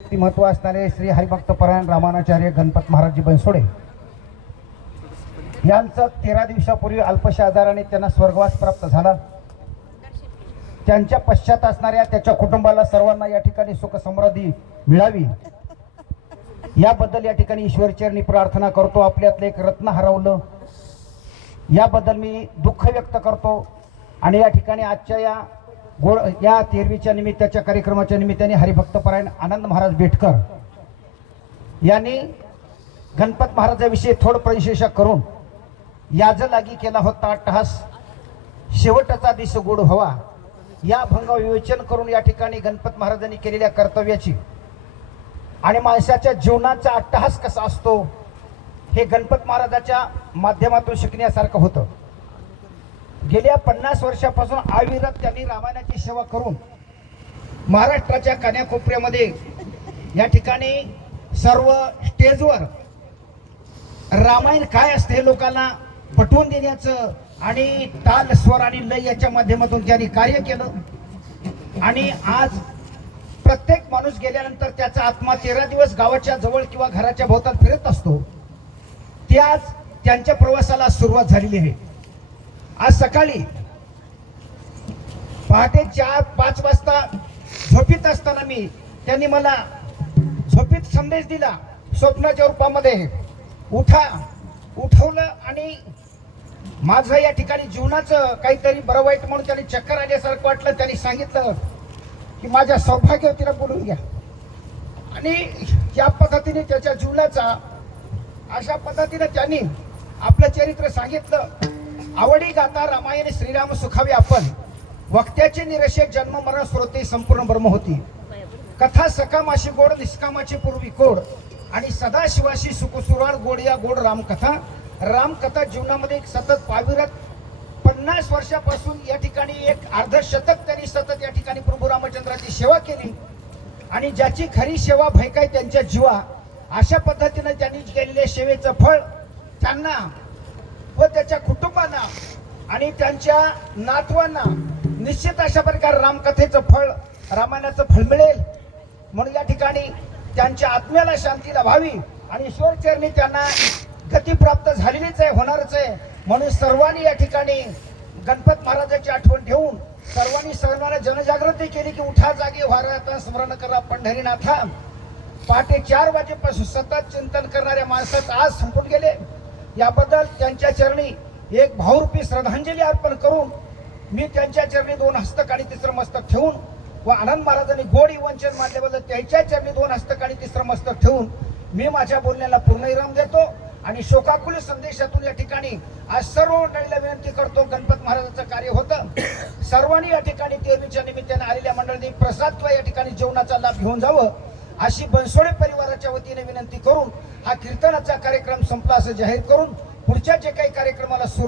महत्त्व असणारे श्री हरिभक्त परायण रामानाचार्य गणपत महाराजजी बनसोडे. यांचं तेरा दिवसापूर्वी अल्पशा आजाराने त्यांना स्वर्गवास प्राप्त झाला. त्यांच्या पश्चात असणाऱ्या त्याच्या कुटुंबाला सर्वांना या ठिकाणी सुखसमृद्धी मिळावी. याबद्दल या ठिकाणी ईश्वरचरणी प्रार्थना करतो. आपल्यातलं एक रत्न हरवलं. याबद्दल मी दुःख व्यक्त करतो. आणि या ठिकाणी आजच्या या गोड या तेरवीच्या निमित्ताच्या कार्यक्रमाच्या निमित्ताने हरिभक्तपरायण आनंद महाराज बेटकर यांनी गणपत महाराजाविषयी थोडं परिशेषा करून याज लागी केला होता अट्टहास. शेवटचा दिस गोड व्हावा. या भंग विवेचन करून या ठिकाणी गणपत महाराजांनी केलेल्या कर्तव्याची आणि माणसाच्या जीवनाचा अट्टहास कसा असतो हे गणपत महाराजाच्या माध्यमातून शिकण्यासारखं होतं. गेल्या पन्नास वर्षापासून अविरत त्यांनी रामायणाची सेवा करून महाराष्ट्राच्या कान्याकोपऱ्यामध्ये या ठिकाणी सर्व स्टेजवर रामायण काय असते हे लोकांना पटवून देण्याचं आणि ताल स्वर आणि लय याच्या माध्यमातून त्यांनी कार्य केलं. आणि आज प्रत्येक माणूस गेल्यानंतर त्याचा आत्मा तेरा दिवस गावाच्या जवळ किंवा घराच्या भोवतात फिरत असतो. ते आज त्यांच्या प्रवासाला सुरुवात झालेली आहे. आज सकाळी पहाटे चार पाच वाजता झोपीत असताना मी त्यांनी मला झोपीत संदेश दिला स्वप्नाच्या रूपामध्ये उठा उठवलं आणि माझं या ठिकाणी जीवनाचं काहीतरी बरं वाईट म्हणून त्यांनी चक्कर आल्यासारखं वाटलं. त्यांनी सांगितलं की माझ्या सौभाग्यवतीला बोलून घ्या. आणि या पद्धतीने त्याच्या जीवनाचा अशा पद्धतीने त्यांनी आपलं चरित्र सांगितलं. आवडी गाता रामायण श्रीराम सुखावे आपण वक्त्याचे निरशे जन्म मरण स्रोते संपूर्ण ब्रह्म होती. कथा सकामाशी गोड निष्कामाची पूर्वी कोड आणि सदाशिवाशी सुखसुराळ गोड या गोड रामकथा. रामकथा जीवनामध्ये एक सतत पाविरत पन्नास वर्षापासून या ठिकाणी एक अर्ध शतक त्यांनी सतत या ठिकाणी प्रभू रामचंद्राची सेवा केली. आणि ज्याची खरी सेवा भयकाय त्यांच्या जीवा अशा पद्धतीनं त्यांनी केलेल्या सेवेचं फळ त्यांना व त्याच्या कुटुंबांना आणि त्यांच्या नातवांना निश्चित अशा प्रकारे रामकथेचं फळ रामायणाचं फळ मिळेल. म्हणून या ठिकाणी त्यांच्या आत्म्याला शांती लाभावी आणि ईश्वरचरणी त्यांना गती प्राप्त झालेलीच आहे होणारच आहे. म्हणून सर्वांनी या ठिकाणी गणपत महाराजाची आठवण ठेवून सर्वांनी सर्वांना जनजागृती केली की उठा जागी व्हारा स्मरण करा पंढरीनाथा. पहाटे चार वाजेपासून सतत चिंतन करणाऱ्या माणसात आज संपून गेले. याबद्दल त्यांच्या चरणी एक भावरूपी श्रद्धांजली अर्पण करून मी त्यांच्या चरणी दोन हस्तक आणि तिसरं मस्तक ठेवून व आनंद महाराजांनी गोडी वंचन मानल्याबद्दल त्यांच्या चरणी दोन हस्तक आणि तिसरं मस्तक ठेवून मी माझ्या बोलण्याला पूर्णविराम देतो आणि शोकाकुल संदेशातून या ठिकाणी आज सर्व मंडळीला विनंती करतो गणपत महाराजांचं कार्य होतं. सर्वांनी या ठिकाणी तेरवीच्या निमित्ताने आलेल्या मंडळींनी प्रसाद किंवा या ठिकाणी जेवणाचा लाभ घेऊन जावं. अशी बनसोडे परिवाराच्या वतीने विनंती करून हा कीर्तनाचा कार्यक्रम संपला असं जाहीर करून पुढच्या जे काही कार्यक्रमाला सुरू